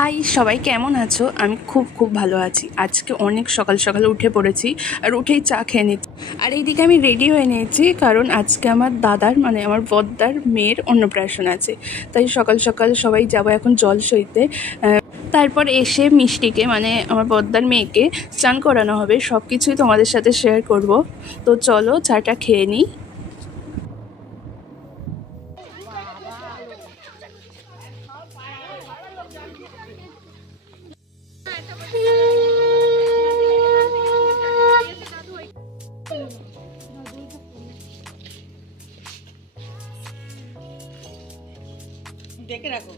High সবাই, কেমন আছো? আমি খুব ভালো আছি। আজকে অনেক সকাল সকাল উঠে পড়েছি আর উঠেই চা খেয়ে নিচ্ছি। আর এইদিকে আমি রেডি হয়ে নিয়েছি, কারণ আজকে আমার দাদার মানে আমার বদ্দার মেয়ের অন্নপ্রাশন আছে। তাই সকাল সকাল সবাই যাবো এখন জল সইতে। তারপর এসে মিষ্টিকে মানে আমার বদ্দার মেয়েকে স্নান করানো হবে। সব কিছুই তোমাদের সাথে শেয়ার করব। তো চলো চাটা খেয়ে নিই। দেখে রাখো,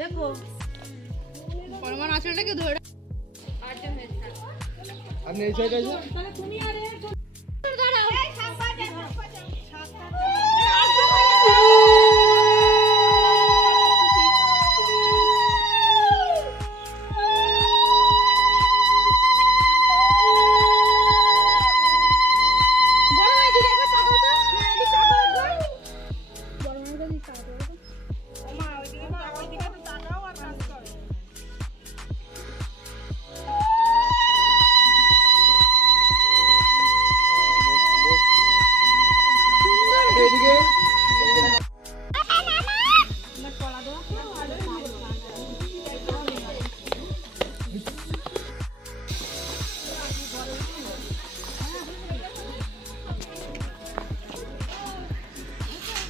দেখো পরমাণ আঁচলটাকে ধরে আপনি এই সাইডে আসুন। তুমি আরে দাঁড়াও,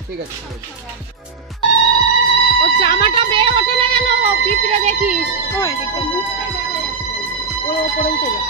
ঠিক আছে। ও জামাটা বেয়ে ওঠে না কেন? পিঁপড়ে দেখিস ও উপরে উঠে যা।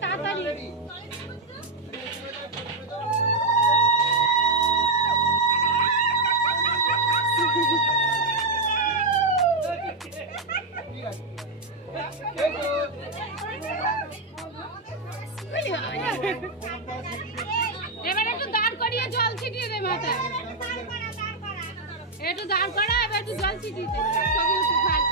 তাড়াতাড়ি এবার একটু দাঁড় করিয়ে জল ছিটিয়ে দে মাথায়। একটু দাঁড় করা, এবার একটু জল ছিটিয়ে দে। ছবি উঠে ভালো।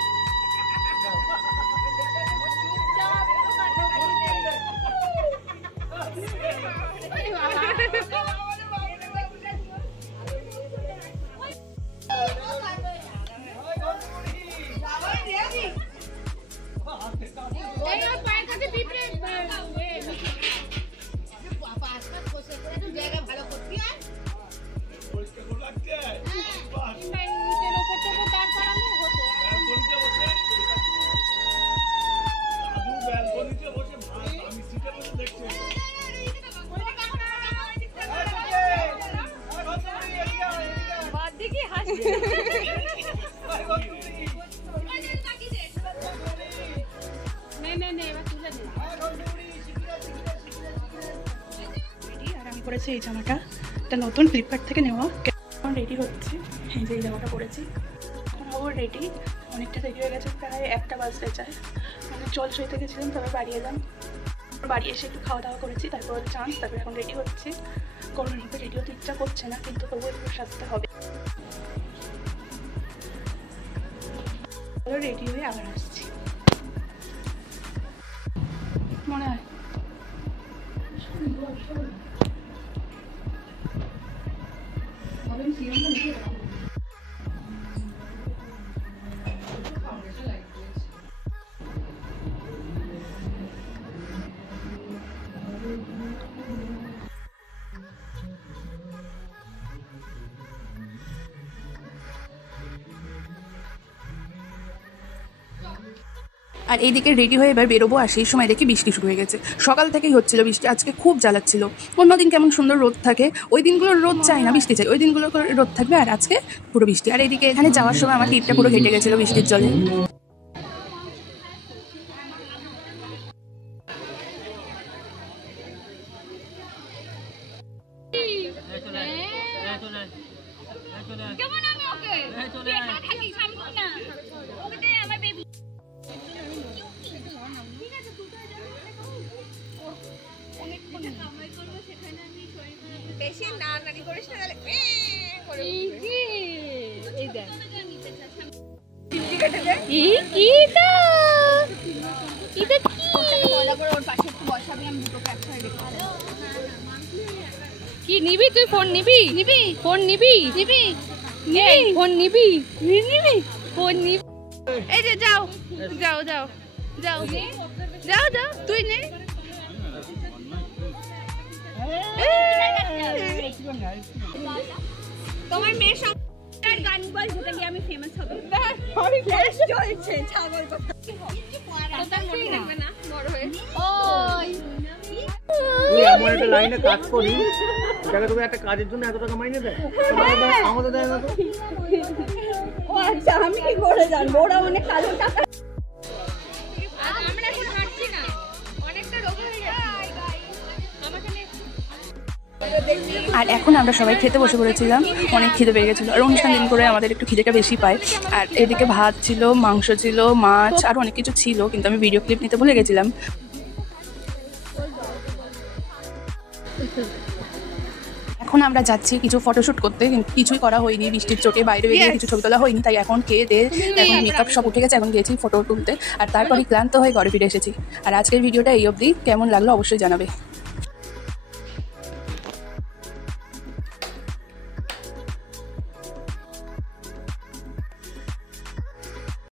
আমি পরেছি এই জামাটা, এটা নতুন ফ্লিপকার্ট থেকে নেওয়া। এখন রেডি হচ্ছে, এই যে এই জামাটা পরেছি। এখন হবো রেডি। অনেকটা রেডি হয়ে গেছে, প্রায় 1টা বাজতে চায়। মানে জল সইতে গেছিলাম, তবে বাড়ি এলাম। বাড়ি এসে একটু খাওয়া দাওয়া করেছি, তারপর চান্স, তারপর এখন রেডি হচ্ছে। গরমের মধ্যে রেডি হতে ইচ্ছা করছে না, কিন্তু তবুও একটু সাজতে হবে। রেডি হয়ে আবার আসছি মনে হয়। আর এইদিকে রেডি হয়ে এবার বেরোবো, আর সেই সময় দেখি বৃষ্টি শুরু হয়ে গেছে। সকাল থেকেই হচ্ছিল বৃষ্টি, আজকে খুব জ্বালাচ্ছিল। অন্যদিন কেমন সুন্দর রোদ থাকে, ওই দিনগুলোর রোদ চাই না, বৃষ্টি চাই। ওই দিনগুলো রোদ থাকবে, আর আজকে পুরো বৃষ্টি। আর এইদিকে এখানে যাওয়ার সময় আমার টিপটা পুরো হেঁটে গেছিলো বৃষ্টির জলে। কি নিবি তুই? ফোন নিবি? ফোন নিবি? ফোন নিবি? ফোন নিবি? এই যে যাও যাও যাও যাও যাও যাও তুই নে। তোমার মেয়ের সঙ্গে গান বল যেটা দিয়ে আমি ফেমাস হব। চলছে ছাগল কথা। তোর মনে থাকবে না বড় হয়ে? ওই তুই এমন একটা লাইনে কাজ করি যাকে তোকে একটা কাজের জন্য এত টাকা মাইনে দেয়, আমাদের দেয় না তো। ও আচ্ছা, আমি কি করে জানবো? ওরা অনেক কালো টাকা। আমরা এখন হাঁটছি না, অনেকটা রোগ হয়ে গেছে। আর এখন আমরা সবাই খেতে বসে পড়েছিলাম, অনেক খিদে পেয়ে গেছিলো। আর অনুষ্ঠান দিন করে আমাদের একটু খিদেটা বেশি পায়। আর এদিকে ভাত ছিল, মাংস ছিল, মাছ আর অনেক কিছু ছিল, কিন্তু আমি ভিডিও ক্লিপ নিতে ভুলে গেছিলাম। এখন আমরা যাচ্ছি কিছু ফটোশ্যুট করতে, কিন্তু কিছুই করা হয়নি, বৃষ্টির চোটে বাইরে বেরিয়ে কিছু ছবি তোলা হয়নি। তাই এখন খেয়ে দিয়ে এখন মেকআপ সব উঠে গেছে, এখন গিয়েছি ফটো তুলতে। আর তারপরই ক্লান্ত হয়ে ঘরে ফিরে এসেছি। আর আজকের ভিডিওটা এই অবধি, কেমন লাগলো অবশ্যই জানাবে।